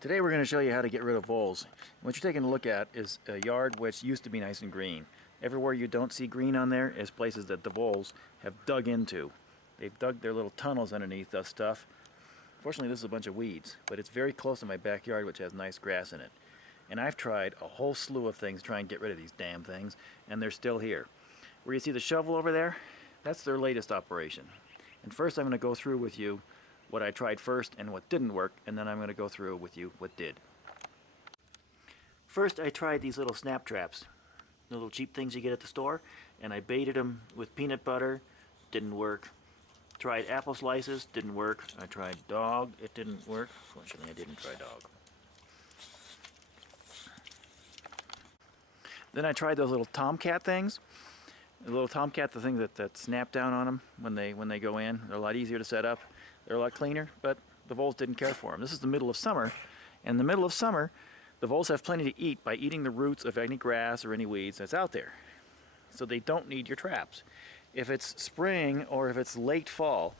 Today we're going to show you how to get rid of voles. What you're taking a look at is a yard which used to be nice and green. Everywhere you don't see green on there is places that the voles have dug into. They've dug their little tunnels underneath the stuff. Fortunately, this is a bunch of weeds, but it's very close to my backyard, which has nice grass in it. And I've tried a whole slew of things to try and get rid of these damn things, and they're still here. Where you see the shovel over there, that's their latest operation. And first I'm going to go through with you what I tried first and what didn't work, and then I'm going to go through with you what did. First I tried these little snap traps, the little cheap things you get at the store, and I baited them with peanut butter. Didn't work. Tried apple slices, didn't work. I tried dog, it didn't work. Fortunately I didn't try dog. Then I tried those little tomcat things. The little tomcat, the thing that snap down on them when they go in. They're a lot easier to set up. They're a lot cleaner, but the voles didn't care for them. This is the middle of summer, and in the middle of summer, the voles have plenty to eat by eating the roots of any grass or any weeds that's out there. So they don't need your traps. If it's spring or if it's late fall,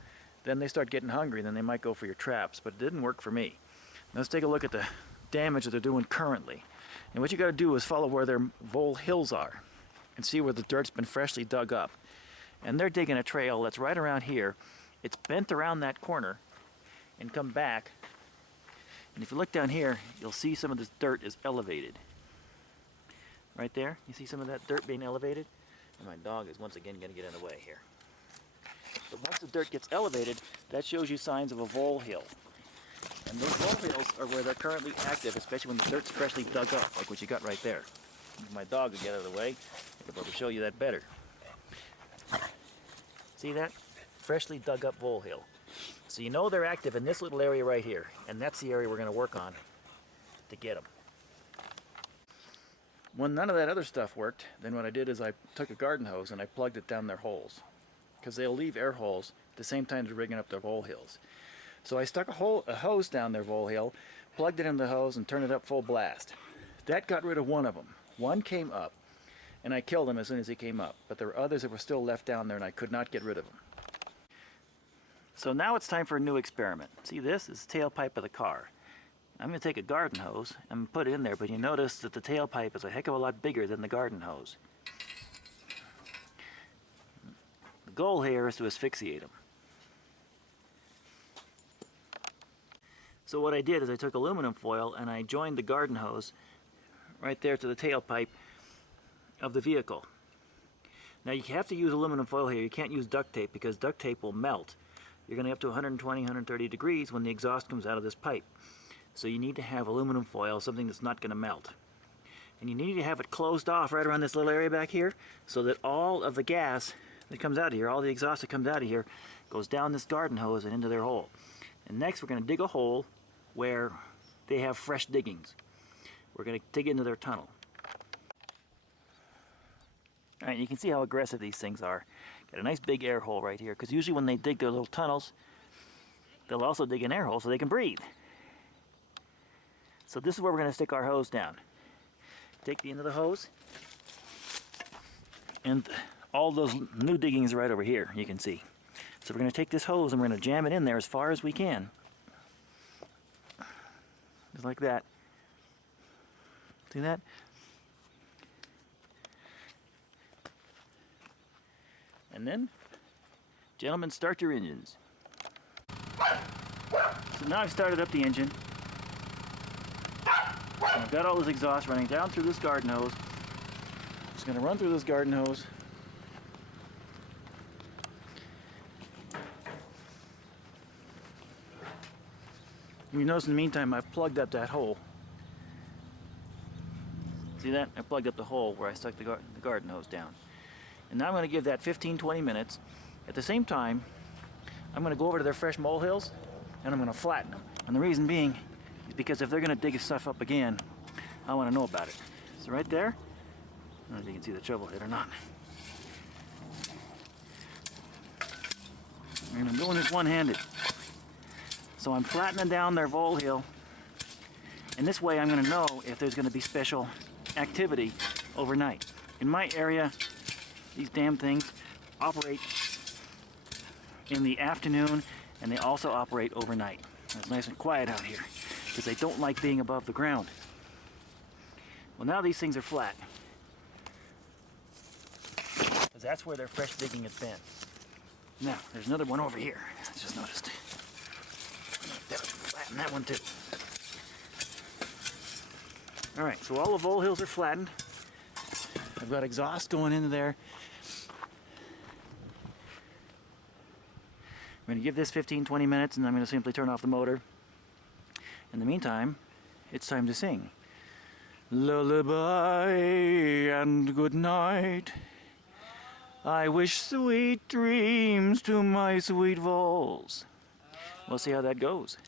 then they start getting hungry, then they might go for your traps, but it didn't work for me. Now let's take a look at the damage that they're doing currently. And what you got to do is follow where their vole hills are and see where the dirt's been freshly dug up. And they're digging a trail that's right around here. It's bent around that corner and come back. And if you look down here, you'll see some of this dirt is elevated. Right there, you see some of that dirt being elevated? And my dog is once again going to get in the way here. But once the dirt gets elevated, that shows you signs of a vole hill. And those vole hills are where they're currently active, especially when the dirt's freshly dug up, like what you got right there. If my dog would get out of the way, I could probably show you that better. See that? Freshly dug up vole hill. So you know they're active in this little area right here, and that's the area we're going to work on to get them. When none of that other stuff worked, then what I did is I took a garden hose and I plugged it down their holes, because they'll leave air holes at the same time they're rigging up their vole hills. So I stuck a hose down their vole hill, plugged it in the hose, and turned it up full blast. That got rid of one of them. One came up, and I killed him as soon as he came up, but there were others that were still left down there and I could not get rid of them. So now it's time for a new experiment. See, this is the tailpipe of the car. I'm going to take a garden hose and put it in there, but you notice that the tailpipe is a heck of a lot bigger than the garden hose. The goal here is to asphyxiate them. So what I did is I took aluminum foil and I joined the garden hose right there to the tailpipe of the vehicle. Now you have to use aluminum foil here. You can't use duct tape because duct tape will melt. You're going to get up to 120, 130 degrees when the exhaust comes out of this pipe. So you need to have aluminum foil, something that's not going to melt. And you need to have it closed off right around this little area back here so that all of the gas that comes out of here, all the exhaust that comes out of here, goes down this garden hose and into their hole. And next we're going to dig a hole where they have fresh diggings. We're going to dig into their tunnel. Alright, you can see how aggressive these things are. Got a nice big air hole right here, because usually when they dig their little tunnels, they'll also dig an air hole so they can breathe. So this is where we're going to stick our hose down. Take the end of the hose, and all those new diggings are right over here, you can see. So we're going to take this hose and we're going to jam it in there as far as we can. Just like that. See that? And then, gentlemen, start your engines. So now I've started up the engine. And I've got all this exhaust running down through this garden hose. Just going to run through this garden hose. You notice in the meantime I've plugged up that hole. See that? I plugged up the hole where I stuck the garden hose down. And now I'm going to give that 15-20 minutes. At the same time, I'm going to go over to their fresh molehills and I'm going to flatten them. And the reason being is because if they're going to dig stuff up again, I want to know about it. So right there, I don't know if you can see the shovel head or not. And I'm doing this one-handed. So I'm flattening down their vole hill. And this way I'm going to know if there's going to be special activity overnight. In my area, these damn things operate in the afternoon and they also operate overnight. It's nice and quiet out here. because they don't like being above the ground. Well, now these things are flat, because that's where their fresh digging has been. Now, there's another one over here. I just noticed. Flatten that one too. All right, so all the vole hills are flattened. I've got exhaust going into there. I'm going to give this 15-20 minutes, and I'm going to simply turn off the motor. In the meantime, it's time to sing. Lullaby and good night. I wish sweet dreams to my sweet voles. We'll see how that goes.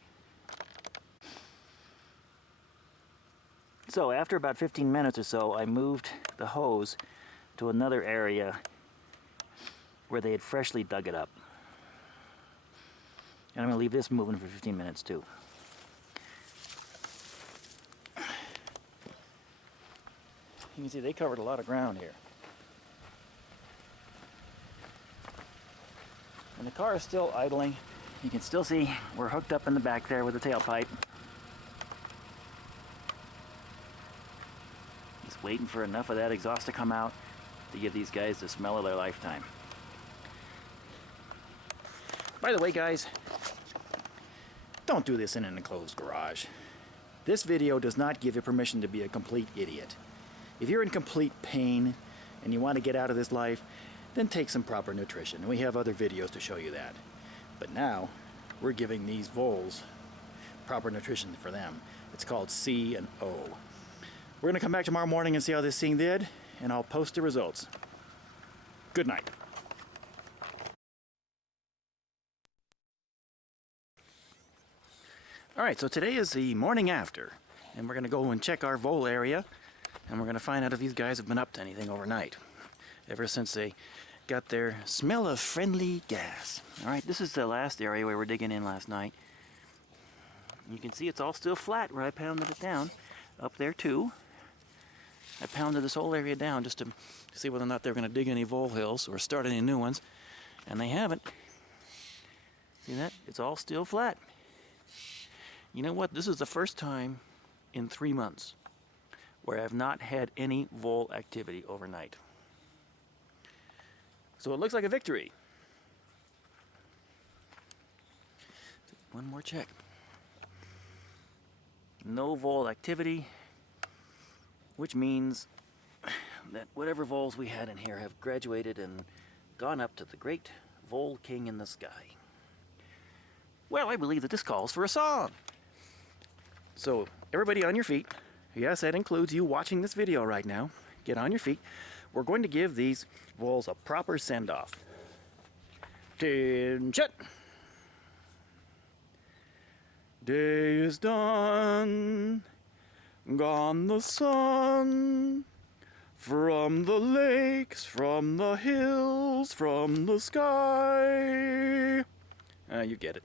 So after about 15 minutes or so, I moved the hose to another area where they had freshly dug it up. And I'm going to leave this moving for 15 minutes too. You can see they covered a lot of ground here. And the car is still idling. You can still see we're hooked up in the back there with the tailpipe. Just waiting for enough of that exhaust to come out to give these guys the smell of their lifetime. By the way, guys, don't do this in an enclosed garage. This video does not give you permission to be a complete idiot. If you're in complete pain and you want to get out of this life, then take some proper nutrition. And we have other videos to show you that. But now, we're giving these voles proper nutrition for them. It's called C and O. We're going to come back tomorrow morning and see how this thing did, and I'll post the results. Good night. Alright, so today is the morning after, and we're going to go and check our vole area, and we're going to find out if these guys have been up to anything overnight, ever since they got their smell of friendly gas. Alright, this is the last area where we're digging in last night. You can see it's all still flat where I pounded it down. Up there too. I pounded this whole area down just to see whether or not they're going to dig any vole hills or start any new ones, and they haven't. See that? It's all still flat. You know what? This is the first time in 3 months where I've not had any vole activity overnight. So it looks like a victory. One more check. No vole activity, which means that whatever voles we had in here have graduated and gone up to the great vole king in the sky. Well, I believe that this calls for a song. So, everybody on your feet. Yes, that includes you watching this video right now. Get on your feet. We're going to give these voles a proper send-off. Attention! Day is done, gone the sun, from the lakes, from the hills, from the sky. You get it.